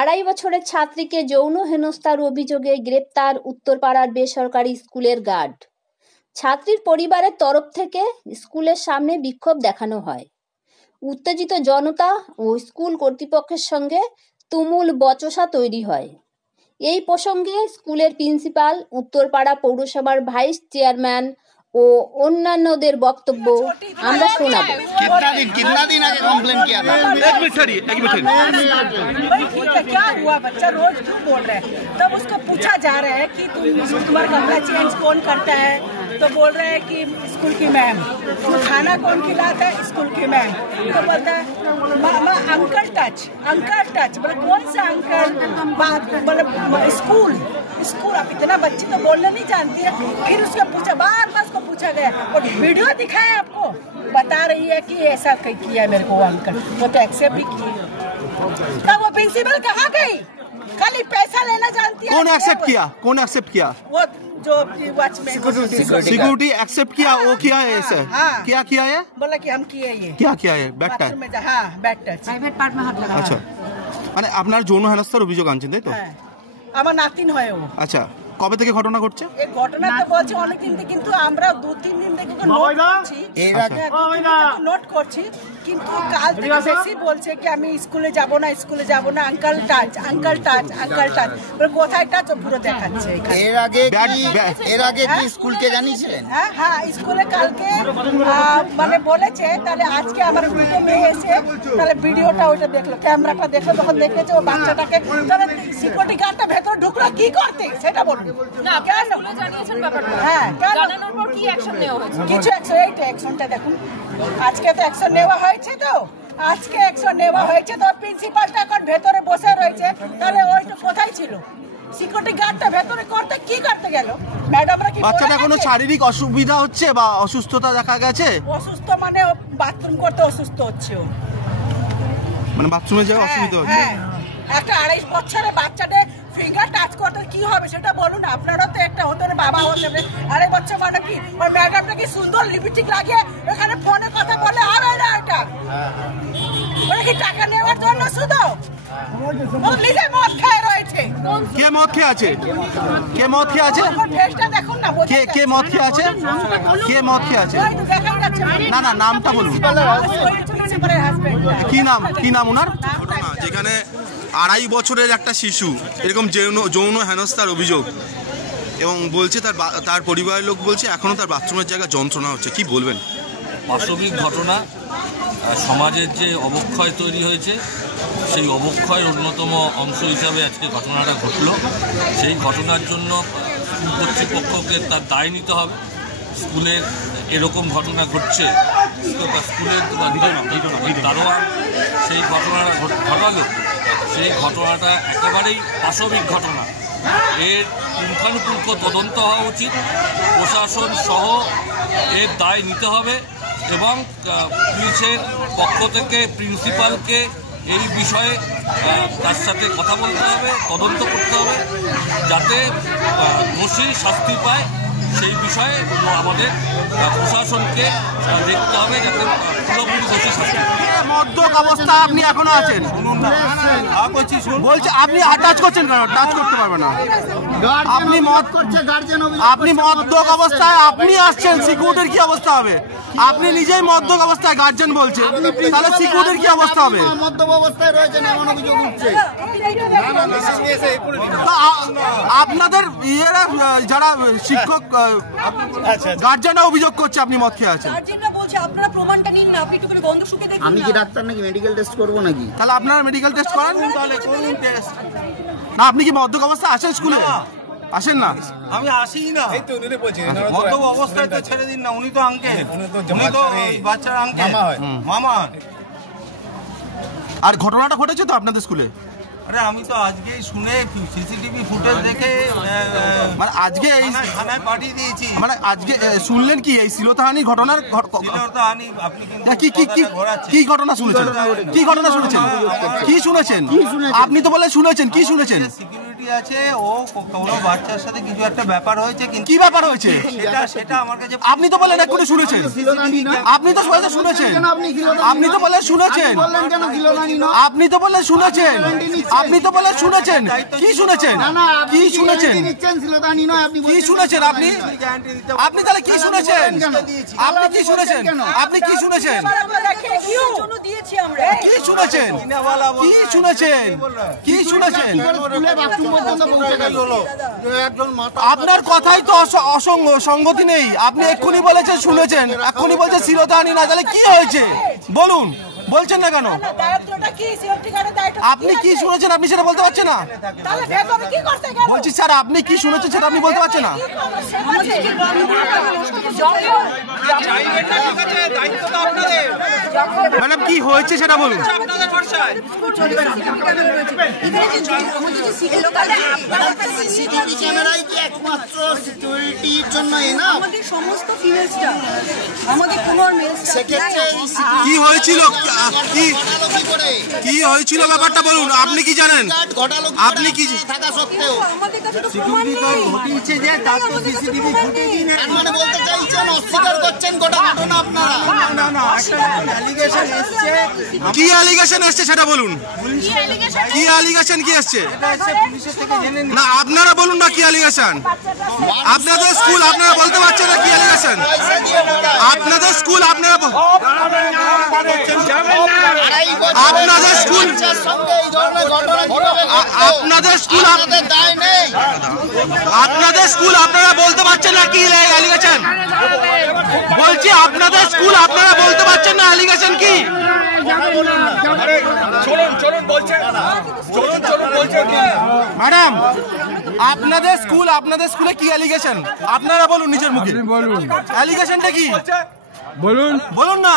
আড়াই বছরের ছাত্রীকে যৌন হেনস্থার অভিযোগে গ্রেপ্তার উত্তরপাড়ার বেসরকারি স্কুলের গার্ড। ছাত্রীর পরিবারের তরফ থেকে স্কুলের সামনে বিক্ষোভ দেখানো হয়। উত্তেজিত জনতা ও স্কুল কর্তৃপক্ষের সঙ্গে তুমুল বচসা তৈরি হয়। এই প্রসঙ্গে স্কুলের প্রিন্সিপাল, উত্তরপাড়া পৌরসভার ভাইস চেয়ারম্যান ও অন্যান্যদের বক্তব্য আমরা শোনাব। कितना दिन आगे कंप्लेन किया था? एक मिनट क्या हुआ, बच्चा रोज क्यों बोल रहा है? तब उसको पूछा जा रहा है कि तुम्हारा कपड़ा चेंज कौन करता है, तो बोल रहे हैं कि स्कूल की मैम। खाना कौन खिलाता है? स्कूल की मैम। तो बोलता है मामा अंकल टच बोले कौन सा अंकल? बोले स्कूल आप इतना बच्ची तो बोलने नहीं जानती है। फिर उसको पूछा, बार उसको पूछा गया और वीडियो दिखाया आपको, बता रही है कि ऐसा किया मेरे को अंकल। वो तो एक्सेप्ट भी किए। तब वो प्रिंसिपल कहाँ गई? खाली पैसा लेना जानती है। कौन एक्सेप्ट किया? वो जो वॉचमैन सिक्योरिटी एक्सेप्ट किया। वो किया है ऐसे? हाँ। क्या किया है? बोला कि हम किए ये। क्या किया है? Bad touch. हाँ, बैड टच। प्राइवेट पार्ट में हाथ लगा। আচ্ছা, মানে আপনার যৌন হেনস্থার অভিযোগ আনছেন, তাই তো? হ্যাঁ, আমার নাতিন হয় ও। আচ্ছা, কবে থেকে ঘটনা ঘটছে? এই ঘটনা তো বলছে অনেক দিন থেকে, কিন্তু আমরা 2-3 দিন থেকে নোট করছি, কিন্তু কাল থেকে বেশি বলছে কি আমি স্কুলে যাব না আঙ্কেল টাচ বলে কোথায় টাচ পুরো দেখাচ্ছে। এর আগে কি স্কুলকে জানিয়েছিলেন? হ্যাঁ, স্কুলে কালকে মানে বলেছে, তাহলে আজকে আমার দুটো মেয়ে এসে তাহলে ভিডিওটা ওইটা দেখলো, ক্যামেরাটা দেখলো, তখন দেখেছে ও বাচ্চাটাকে, তাহলে সিকিউরিটি গার্ডটা ভেতরে ঢুকলো কি করতে সেটা বলবো না। কেন জানিয়েছেন ব্যাপারটা? হ্যাঁ, জানানোর পর কি অ্যাকশন নেওয়া হয়েছে? কিছু অ্যাকশনটা দেখুন, আজকে তো অ্যাকশন নেওয়া হয়েছে, তো প্রিন্সিপালটা এখন ভেতরে বসে রয়েছে, তাহলে ওইটা কোথায় ছিল? সিকিউরিটি গার্ডটা ভেতরে কি করতে গেল? ম্যাডামরা কি বাচ্চাটা কোনো শারীরিক অসুবিধা হচ্ছে বা অসুস্থতা দেখা গেছে? অসুস্থ মানে বাথরুম করতে অসুস্থ হচ্ছে ও, মানে বাথরুমে যাওয়া অসুবিধা হচ্ছে। একটা 2.5 বছরের বাচ্চাদের ফিঙ্গার টাচ করতে কি হবে সেটা বলুন। আপনারও তো একটা হতে হবে, বাবা হতে হবে। 2.5 বছর মানে কি ওই ম্যাডামটা কি সুন্দর লিপস্টিক লাগিয়ে এখানে ফোনে কথা বলে হবে না? এটা ওরা কি টাকা নেওয়ার জন্য শুধু? ও নিজে মদ খেয়ে রয়েছে। কে মদ খেয়ে আছে? ফেসটা দেখুন না। কে মদ খেয়ে আছে? না, নামটা বলুন। কি নাম ওনার? যেখানে 2.5 বছরের একটা শিশু এরকম যৌন হেনস্থার অভিযোগ, এবং বলছে তার পরিবারের লোক বলছে এখনো তার বাথরুমের জায়গায় যন্ত্রণা হচ্ছে। কি বলবেন? বাস্তবিক ঘটনা, সমাজের যে অবক্ষয় তৈরি হয়েছে সেই অবক্ষয়ের অন্যতম অংশ হিসাবে আজকে ঘটনাটা ঘটলো। সেই ঘটনার জন্য স্কুল কর্তৃপক্ষকে তার দায় নিতে হবে। স্কুলের এরকম ঘটনা ঘটছে, স্কুলের দারোয়ান সেই ঘটনাটা ঘটালো, সেই ঘটনাটা একেবারেই পাশবিক ঘটনা। এর পুঙ্খানুপুঙ্খ তদন্ত হওয়া উচিত, প্রশাসন সহ এর দায় নিতে হবে, এবং পুলিশের পক্ষ থেকে প্রিন্সিপালকে এই বিষয়ে তার সাথে কথা বলতে হবে, তদন্ত করতে হবে, যাতে দোষী শাস্তি পায়। সেই বিষয়ে আমাদের প্রশাসনকে দেখতে হবে যাতে পুরোপুরি দোষী শাস্তি পায়। মদ্যপ অবস্থায় আপনি এখনো আছেন? বলছে আপনি টাচ করছেন কেন? টাচ করতে পারবেন না। আপনি মদ্যপ অবস্থায় আপনি আসছেন, সিকিউরিটির কি অবস্থা হবে? আপনি নিজেই মদ্যপ অবস্থায় গার্জেন বলছেন, তাহলে সিকিউরিটির কি অবস্থা হবে? মদ্যপ অবস্থায় রয়েছেন এমন অভিযোগ উঠছে। আপনাদের যারা শিক্ষক গার্জেনরা অভিযোগ করছে আপনি মদ খেয়ে আছেন। আমি কি ডাক্তার নাকি? মেডিকেল টেস্ট করবো নাকি? তাহলে আপনারা মেডিকেল টেস্ট করান। না, আপনি কি মদ্যপ অবস্থায় আসেন স্কুলে? আসেন না? আমি আসি না, মদ্যপ অবস্থায় তো ছেড়ে দিন না। উনি তো আঙ্কেল, উনি তো বাচ্চার আঙ্কেল, মামা। আর ঘটনাটা ঘটেছে তো আপনাদের স্কুলে? আরে আমি তো আজকেই শুনে সিসিটিভি ফুটেজ দেখে মানে আজকে এই থানায় পাঠিয়ে দিয়েছি। মানে আজকে শুনলেন কি এই শ্লীলতাহানির ঘটনার? কি ঘটনা শুনেছেন? কি শুনেছেন? আপনি তো বলে শুনেছেন, কি শুনেছেন? সিকিউরিটি গ্যারান্টি আছে ও কোনো বাচ্চার সাথে কিছু একটা ব্যাপার হয়েছে। কিন্তু কি ব্যাপার হয়েছে সেটা আমার কাছে আপনি তো বললেন এক্ষুনি শুনেছেন, আপনি তো বললেন শুনেছেন, আপনি তো বললেন শুনেছেন, আপনি তো বললেন শুনেছেন, আপনি তো বললেন শুনেছেন, কি শুনেছেন, কি শুনেছেন, কি শুনেছেন আপনি, আপনি তাহলে কি শুনেছেন, আপনি কি শুনেছেন, আপনি কি শুনেছেন, কি শুনেছেন, কি শুনেছেন, কি শুনেছেন? আপনার কথাই তো সংগতি নেই। আপনি এক্ষুনি বলেছেন শুনেছেন, এক্ষুনি বলছেন শিরোধানি না, তাহলে কি হয়েছে বলুন, বলছেন না কেন? আপনি কি শুনেছেন আপনি সেটা বলতে পারছেন না? বলছি স্যার আপনি কি শুনেছেন সেটা আপনি বলতে পারছেন না? ম্যাডাম কি হয়েছে সেটা বলুন। কি হয়েছিল, কি হয়েছিল ব্যাপারটা বলুন, আপনি কি জানেন, আপনি কি থাকা সত্ত্বেও মানে বলতে চাইছেন অস্বীকার করছেন গোটা ঘটনা আপনারা? কি অ্যালিগেশন এসছে সেটা বলুন, কি অ্যালিগেশন কি এসছে না আপনারা বলুন না কি অ্যালিগেশন? আপনাদের স্কুল আপনারা বলতে পারছেন না কি অ্যালিগেশন? আপনাদের স্কুল আপনারা আপনাদের স্কুল আপনাদের স্কুল আপনাদের স্কুল আপনারা বলতে পারছেন না কি অ্যালিগেশন? বলছি আপনাদের স্কুল আপনারা বলতে পারছেন না অ্যালিগেশন কি? ম্যাডাম আপনাদের স্কুলে কি অ্যালিগেশন আপনারা বলুন নিজের মুখে, অ্যালিগেশনটা কি বলুন, বলুন না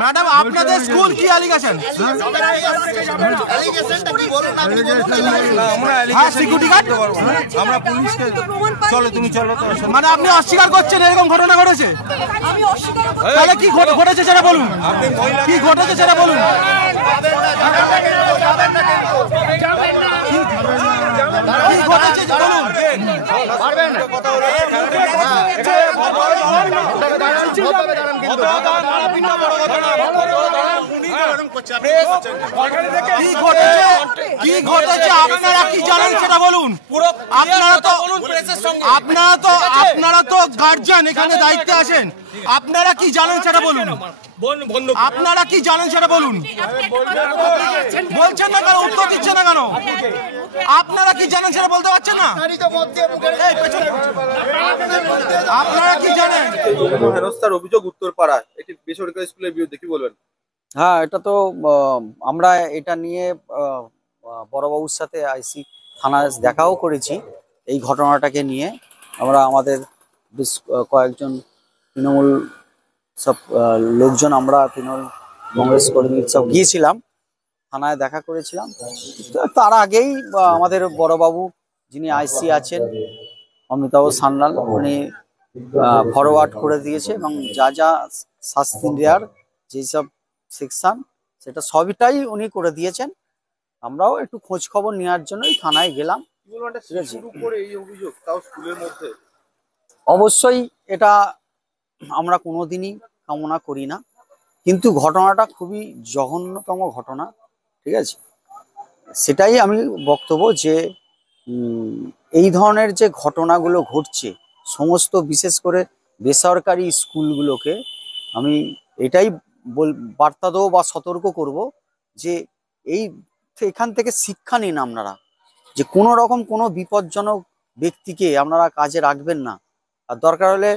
ম্যাডাম আপনাদের স্কুল কি অ্যালিগেশন? হ্যাঁ সিকিউরিটি গার্ড আমরা পুলিশকে চলো তুমি চলো, মানে আপনি অস্বীকার করছেন এরকম ঘটনা ঘটেছে? তাহলে কি ঘটেছে সেটা বলুন, কি ঘটেছে সেটা বলুন। কি ঘটেছে বলুন। কি ঘটেছে আপনারা কি জানেন সেটা বলুন। আপনারা তো গার্জিয়ান, এখানে দায়িত্বে আছেন, আপনারা কি জানেন সেটা বলুন, আপনারা কি জানেন সেটা বলুন। বলছেন না কেন, উত্তর দিচ্ছেন না কেন? আপনারা কি জানেন সেটা বলতে পারছেন না? আপনারা কি জানেন? হেনস্থার অভিযোগ উত্তরপাড়া একটি বেসরকারি স্কুলের বিরুদ্ধে, কি বলবেন? হ্যাঁ, এটা তো আমরা এটা নিয়ে বড়বাবুর সাথে আইসি থানায় দেখাও করেছি। এই ঘটনাটাকে নিয়ে আমরা আমাদের বেশ কয়েকজন তৃণমূল সব লোকজন, আমরা তৃণমূল কংগ্রেস কর্মী সব গিয়েছিলাম, থানায় দেখা করেছিলাম। তার আগেই আমাদের বড়বাবু যিনি আইসি আছেন অমিতাভ সান্যাল, উনি ফরওয়ার্ড করে দিয়েছে এবং যা যা শাস্তি দেওয়ার যেসব সেকশন সেটা সবটাই উনি করে দিয়েছেন। আমরাও একটু খোঁজ খবর নেওয়ার জন্যই থানায় গেলাম। অবশ্যই এটা আমরা কোনোদিনই কামনা করি না, কিন্তু ঘটনাটা খুবই জঘন্যতম ঘটনা, ঠিক আছে? সেটাই আমি বক্তব্য যে এই ধরনের যে ঘটনাগুলো ঘটছে সমস্ত, বিশেষ করে বেসরকারি স্কুলগুলোকে আমি এটাই বার্তা দেবো বা সতর্ক করব যে এখান থেকে শিক্ষা নিন আপনারা, যে কোনো রকম কোনো বিপজ্জনক ব্যক্তিকে আপনারা কাজে রাখবেন না। আর দরকার হলে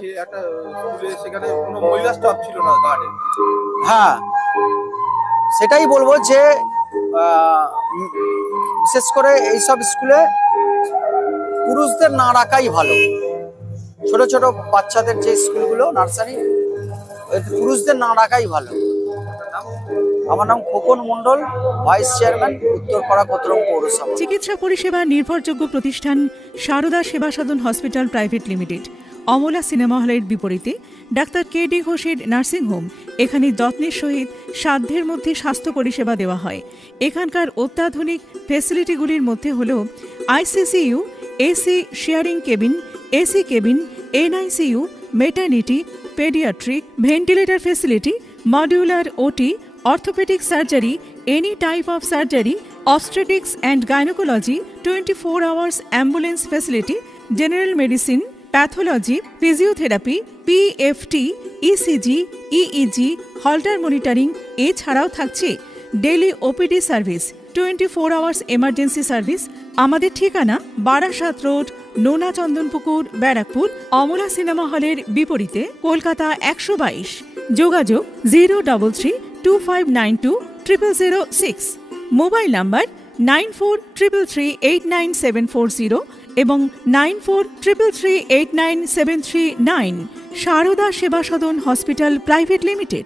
হ্যাঁ সেটাই বলবো যে বিশেষ করে এইসব স্কুলে পুরুষদের না রাখাই ভালো। ছোট ছোট বাচ্চাদের যে স্কুলগুলো নার্সারি, পুরুষদের না রাখাই ভালো। আমার নাম খোকন মণ্ডল, ভাইস চেয়ারম্যান, উত্তরপাড়া কোতরম পৌরসভা। চিকিৎসা পরিষেবা নির্ভরযোগ্য প্রতিষ্ঠান Sarada Seva Sadan hospital private limited, Amala cinema হলের বিপরীতে ডাক্তার কে.ডি. ঘোষের নার্সিংহোম। এখানে যত্নের সহিত সাধ্যের মধ্যে স্বাস্থ্য পরিষেবা দেওয়া হয়। এখানকার অত্যাধুনিক ফেসিলিটিগুলির মধ্যে হল ICCU, AC sharing cabin, AC cabin, NICU, maternity, paediatric, ventilator facility, modular OT, orthopaedic surgery, any type of surgery, obstetrics and gynecology, 24 hours ambulance facility, general medicine, pathology, physiotherapy, PFT, ECG, EEG, Holter monitoring এছাড়াও থাকছে daily OPD service, 24 hours emergency service. আমাদের ঠিকানা Barasat road, নোনা Chandanpukur, Barrackpore, Amala cinema হলের বিপরীতে, কলকাতা 122। যোগাযোগ 03325920006। Mobile number 9433389740 এবং 9433389739। সারদা সেবা সদন হসপিটাল প্রাইভেট লিমিটেড।